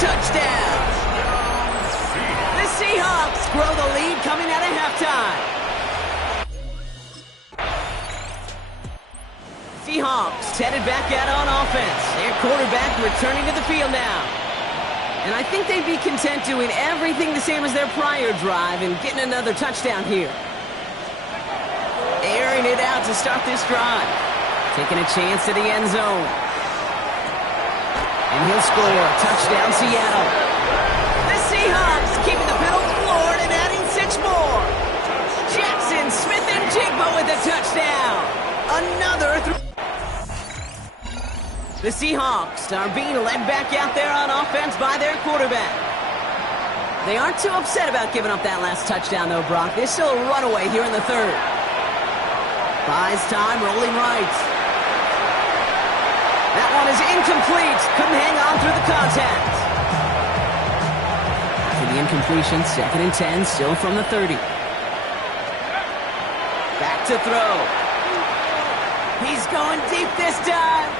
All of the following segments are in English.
touchdown. The Seahawks grow the lead coming out of halftime. Seahawks headed back out on offense. Their quarterback returning to the field now. And I think they'd be content doing everything the same as their prior drive and getting another touchdown here. Airing it out to start this drive. Taking a chance to the end zone. And he'll score. Touchdown, Seattle. The Seahawks keeping the pedal floored and adding 6 more. Jackson, Smith, and Jigba with a touchdown. Another The Seahawks are being led back out there on offense by their quarterback. They aren't too upset about giving up that last touchdown, though, Brock. There's still a runaway here in the third. Buys time, rolling right. That one is incomplete. Couldn't hang on through the contact. After the incompletion, 2nd and 10, still from the 30. Back to throw. He's going deep this time.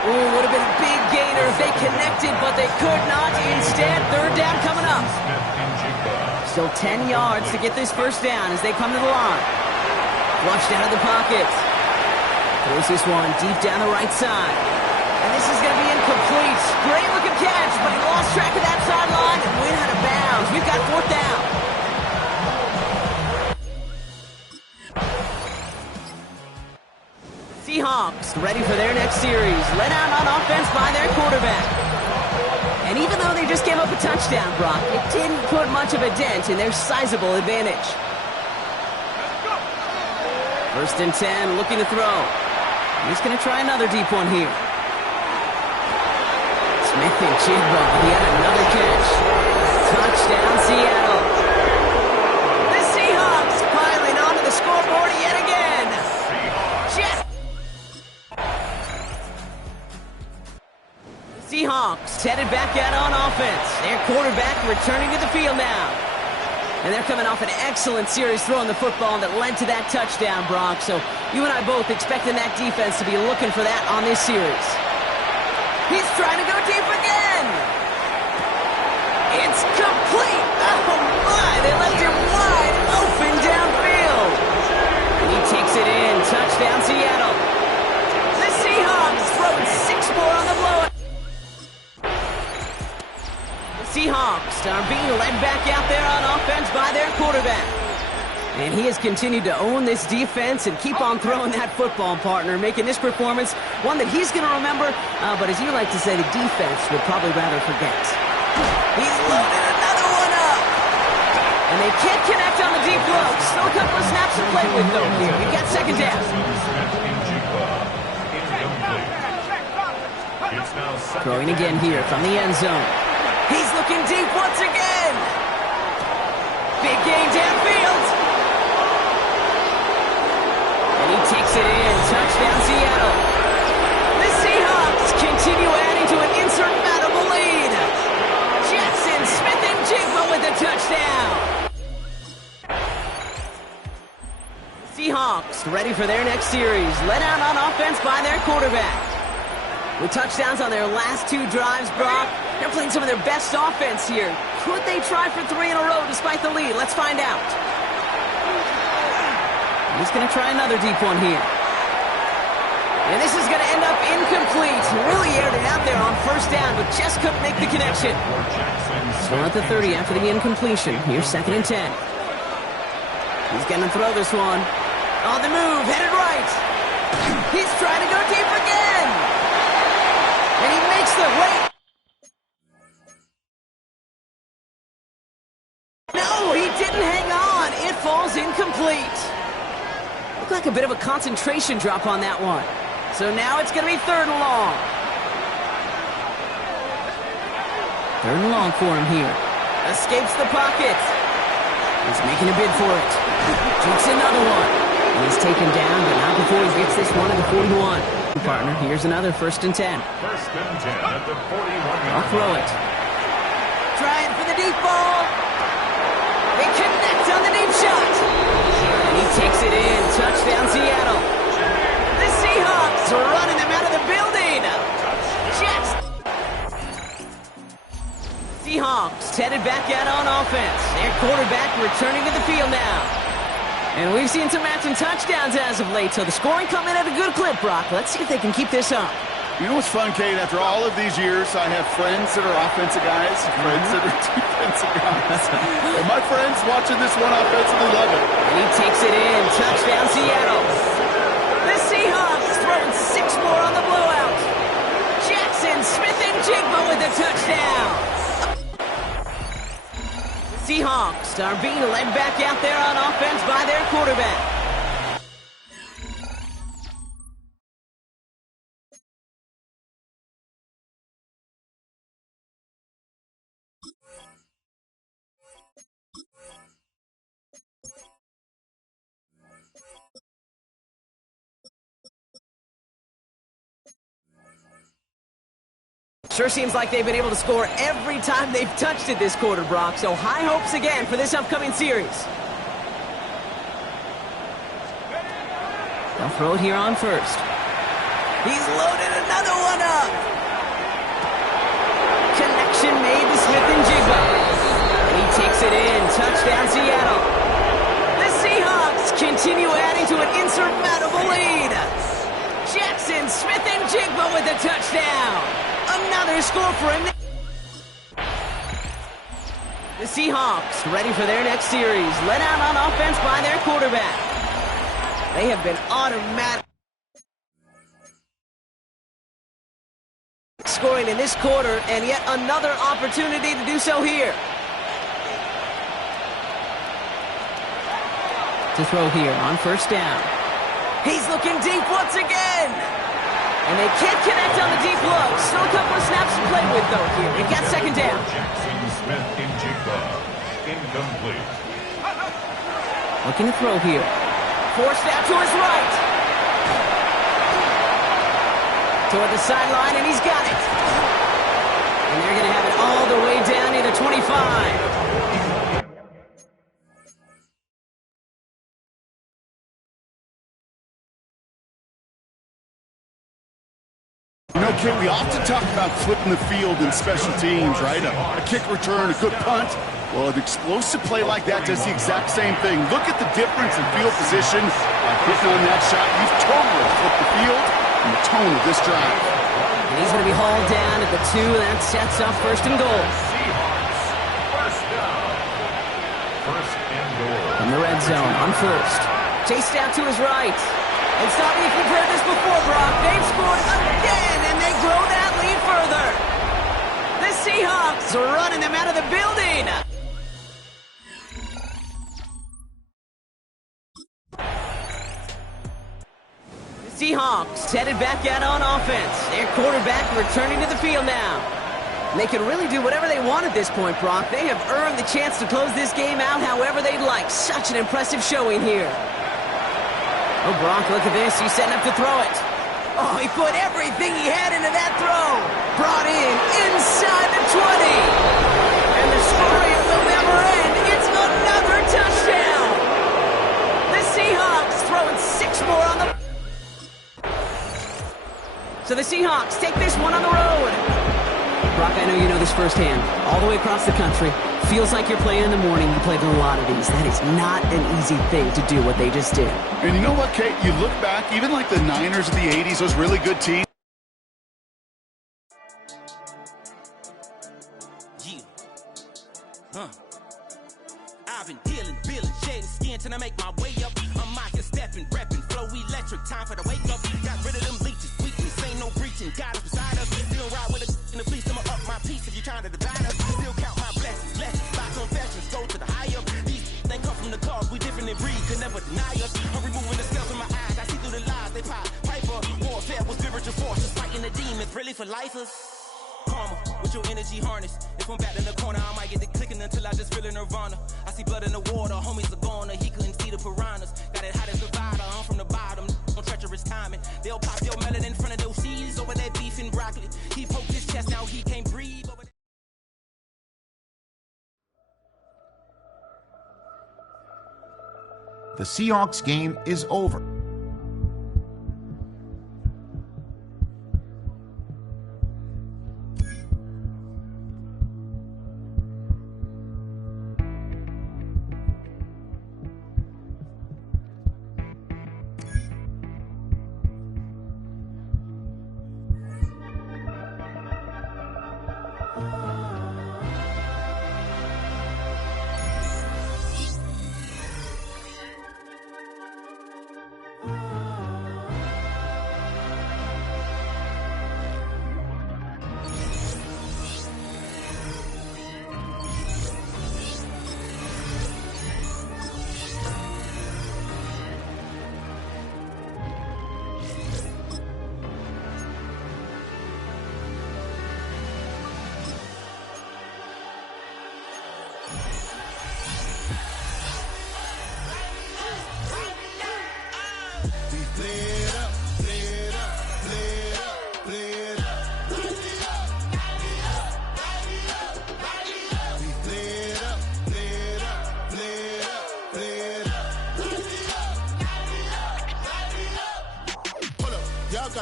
Ooh, would have been a big gainer if they connected, but they could not. Instead, 3rd down coming up. Still 10 yards to get this first down as they come to the line. Flushed out of the pocket. Throws this one deep down the right side. And this is going to be incomplete. Great looking catch, but he lost track of that sideline and went out of bounds. We've got 4th down. Seahawks ready for their next series. Led out on offense by their quarterback. And even though they just gave up a touchdown, Brock, it didn't put much of a dent in their sizable advantage. 1st and 10, looking to throw. He's going to try another deep one here. Smith and Jigba, he had another catch. Touchdown, Seattle. The Seahawks piling onto the scoreboard yet again. Seahawks headed back out on offense. Their quarterback returning to the field now. And they're coming off an excellent series throwing the football that led to that touchdown, Brock. So you and I both expecting that defense to be looking for that on this series. He's trying to go deep again. It's complete. Oh, my. They left him wide open downfield. And he takes it in. Touchdown, Seattle. The Seahawks throwing 6 more on the blowout. Seahawks are being led back out there on offense by their quarterback. And he has continued to own this defense and keep on throwing that football, partner, making this performance one that he's going to remember, but as you like to say, the defense would probably rather forget. He's loaded another one up. And they can't connect on the deep look. Still a couple of snaps to play with, though, here. We've got 2nd down. Throwing again here from the end zone. He's looking deep once again. Big gain downfield. And he takes it in. Touchdown, Seattle. The Seahawks continue adding to an insurmountable lead. Jackson, Smith, and Jigba with the touchdown. Seahawks ready for their next series. Led out on offense by their quarterback. With touchdowns on their last 2 drives, Brock, they're playing some of their best offense here. Could they try for 3 in a row despite the lead? Let's find out. He's going to try another deep one here. And this is going to end up incomplete. Really aired it out there on 1st down, but just couldn't make the connection. Still at the 30 after the incompletion. Here's 2nd and 10. He's going to throw this one. On the move, headed right. He's trying to go deep again. And he makes the wait. No, he didn't hang on. It falls incomplete. Looked like a bit of a concentration drop on that one. So now it's going to be 3rd and long. 3rd and long for him here. Escapes the pocket. He's making a bid for it. Takes another one. He's taken down, but not before he gets this one at the 41. Partner, here's another 1st and 10. 1st and 10 at the 41-yard. I'll throw it. Trying for the deep ball. They connect on the deep shot. And he takes it in. Touchdown, Seattle. The Seahawks are running them out of the building. Jackson. Seahawks headed back out on offense. Their quarterback returning to the field now. And we've seen some matching touchdowns as of late, so the scoring coming at a good clip, Brock. Let's see if they can keep this up. You know what's fun, Kate? After all of these years, I have friends that are offensive guys, friends that are defensive guys. And my friends watching this one offensively love it. And he takes it in. Touchdown, Seattle. The Seahawks throwing 6 more on the blowout. Jackson, Smith, and Jigba with a touchdown. The Seahawks are being led back out there on offense by their quarterback. Sure seems like they've been able to score every time they've touched it this quarter, Brock, so high hopes again for this upcoming series. They'll throw it here on first. He's loaded another one up. Connection made to Smith and Jigba. And he takes it in. Touchdown, Seattle. The Seahawks continue adding to an insurmountable lead. Jackson, Smith, and Jigba with a touchdown. Another score for him. The Seahawks ready for their next series. Led out on offense by their quarterback. They have been automatic scoring in this quarter, and yet another opportunity to do so here. To throw here on first down. He's looking deep once again. And they can't connect on the deep low. Still a couple of snaps to play with, though, here. They've got second down. Jackson, Smith, and Jigba. Incomplete. Looking to throw here. Forced out to his right. Toward the sideline, and he's got it. And they're going to have it all the way down near the 25. You know, Kate, we often talk about flipping the field in special teams, right? A kick return, a good punt. Well, an explosive play like that does the exact same thing. Look at the difference in field position. By hitting on that shot, you've totally flipped the field and the tone of this drive. And he's going to be hauled down at the 2, and that sets up first and goal. Seahawks, first down. First and goal. From the red zone on first. Chased out to his right. And stop me if you've heard this before, Brock. They've scored again, and they grow that lead further. The Seahawks are running them out of the building. The Seahawks headed back out on offense. Their quarterback returning to the field now. And they can really do whatever they want at this point, Brock. They have earned the chance to close this game out however they'd like. Such an impressive showing here. Oh, Brock, look at this. He's setting up to throw it. Oh, he put everything he had into that throw. Brought in inside the 20. And the story will never end. It's another touchdown. The Seahawks throwing 6 more on the... So the Seahawks take this one on the road. Brock, I know you know this firsthand. All the way across the country. Feels like you're playing in the morning. You played a lot of these. That is not an easy thing to do what they just did. And you know what, Kate? You look back, even like the Niners of the 80s, those really good teams. Yeah. I've been dealing, feeling, shading skin till I make my way up. I'm mocking, stepping, repping, flow electric. Time for the wake up. Got rid of them leeches, weakness, ain't no breaching. Got us beside us. Still ride with a in the police. I'ma up my piece if you trying to divide us. Still count my blessings, blessings. By confessions, go to the higher. These they come from the cause. We different in breed, could never deny us. I'm removing the scales from my eyes. I see through the lies they pop. Piper, warfare with spiritual forces. Fighting the demons, really for lifers. Karma, with your energy harness. If I'm back in the corner, I might get it clicking until I just feel a nirvana. I see blood in the water, homies are gone. He couldn't see the piranhas. Got it hot as Nevada, I'm from the bottom. On treacherous timing. They'll pop your melon in front of those seeds over that beef and broccoli. He poked his chest, now he can't breathe. Over The Seahawks game is over.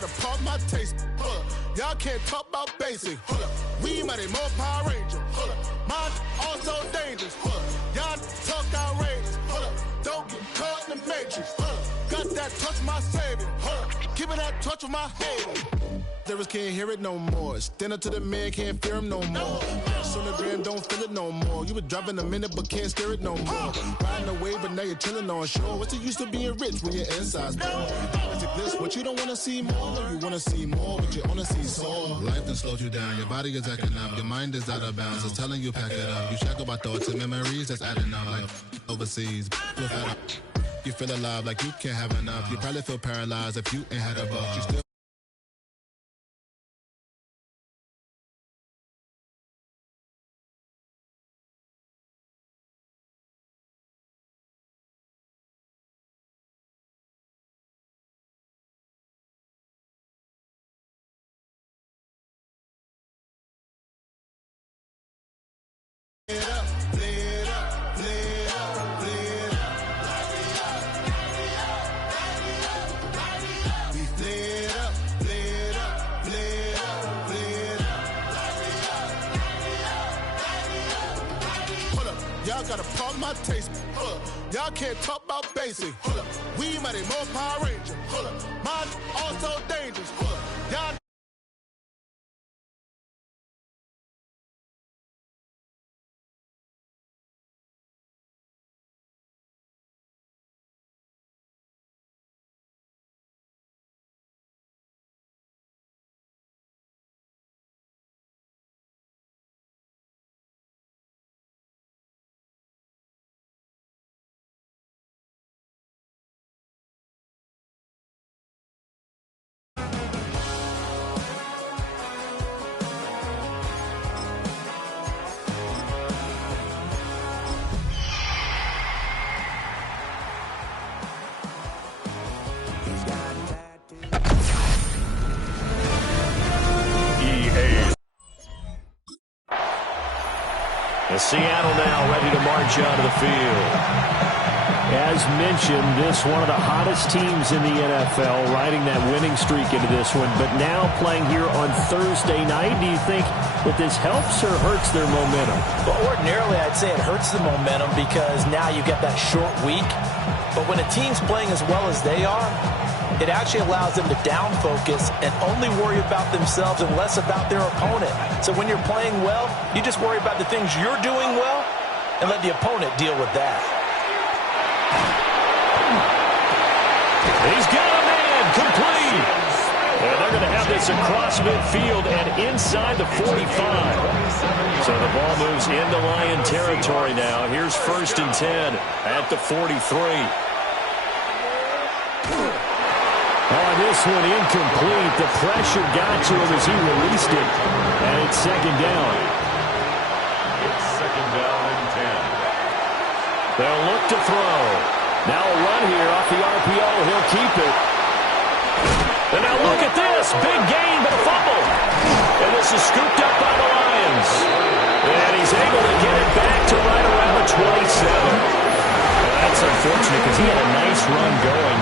gotta pump my taste. Hold up. Y'all can't talk about basic. Hold up. We mighty more Power Ranger. Hold up. Mine also dangerous. Hold up. Y'all talk outrageous. Hold up. Don't get caught in the matrix. Hold up. Got that touch my savior. Hold up. Give me that touch with my hater. Devils can't hear it no more. Stand up to the man, can't fear him no more. Sonogram don't feel it no more. You were driving a minute but can't steer it no more. Riding a wave but now you're chilling on shore. What's the use of being rich when your inside's poor? Is it this what you don't want to see more? No, you want to see more but you want to see sore. Life done slowed you down. Your body is acting up. Your mind is out of bounds. It's telling you pack it up. You shackle by thoughts and memories that's adding up. Like overseas. You feel alive like you can't have enough. You probably feel paralyzed if you ain't had a buck. You still gotta pump my taste. Hold up. Y'all can't talk about basic. Hold up. We mighty more Power Ranger. Hold up. Mine also dangerous. Hold up. Y'all Seattle now ready to march onto the field. As mentioned, this one of the hottest teams in the NFL, riding that winning streak into this one, but now playing here on Thursday night. Do you think that this helps or hurts their momentum? Well, ordinarily, I'd say it hurts the momentum because now you get that short week. But when a team's playing as well as they are, it actually allows them to down focus and only worry about themselves and less about their opponent. So when you're playing well, you just worry about the things you're doing well and let the opponent deal with that. He's got a man complete. And they're going to have this across midfield and inside the 45. So the ball moves into Lion territory now. Here's 1st and 10 at the 43. Oh, this one incomplete. The pressure got to him as he released it. And it's 2nd down. It's 2nd down and 10. They'll look to throw. Now a run here off the RPO. He'll keep it. And now look at this. Big gain, but a fumble. And this is scooped up by the Lions. And he's able to get it back to right around the 27. And that's unfortunate because he had a nice run going.